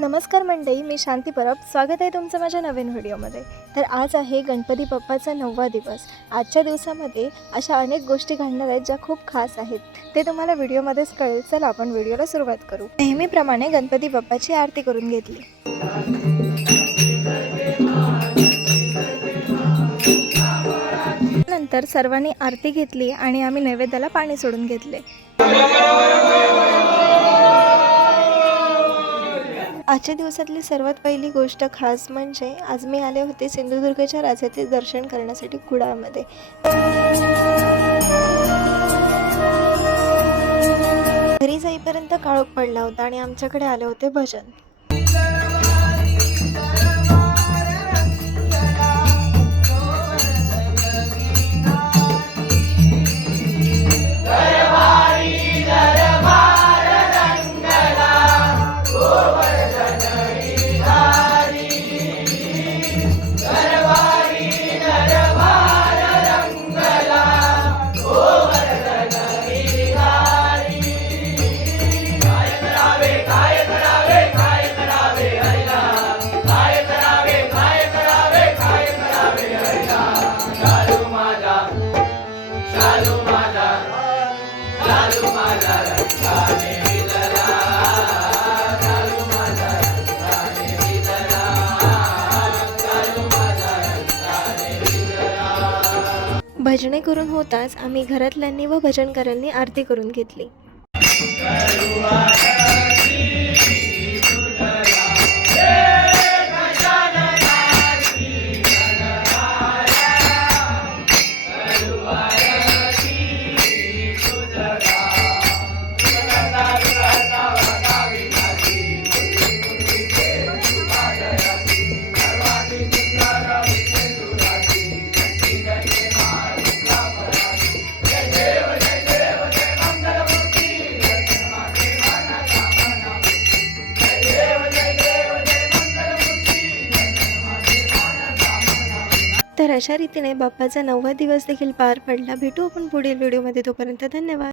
नमस्कार मंडळी, मी शांती परब. स्वागत आहे तुमचं माझ्या नवीन व्हिडिओमध्ये. तर आज आहे गणपती बाप्पाचा 9वा दिवस. आजच्या दिवसामध्ये अशा अनेक गोष्टी घडणार आहेत ज्या खूप खास आहेत. ते तुम्हाला व्हिडिओमध्येच कळेल. चला आपण व्हिडिओला सुरुवात करू. नेहमीप्रमाणे गणपती बाप्पाची आरती करून घेतली. नंतर सर्वांनी आरती घेतली आणि आम्ही नैवेद्याला पाणी सोडून घेतले. आजच्या दिवसातली सर्वात पहिली गोष्ट खास म्हणजे आज मी आले होते सिंधुदुर्गच्या राजाचे दर्शन करण्यासाठी कुडाळमध्ये. घरी जाईपर्यंत काळोख पडला होता आणि आमच्याकडे आले होते भजन. भजने करून होताच आम्ही घरातल्यांनी व भजनकारांनी आरती करून घेतली. तर अशा रीतीने बाप्पाचा 9वा दिवस देखील पार पडला. भेटू आपण पुढील व्हिडिओमध्ये. तोपर्यंत धन्यवाद.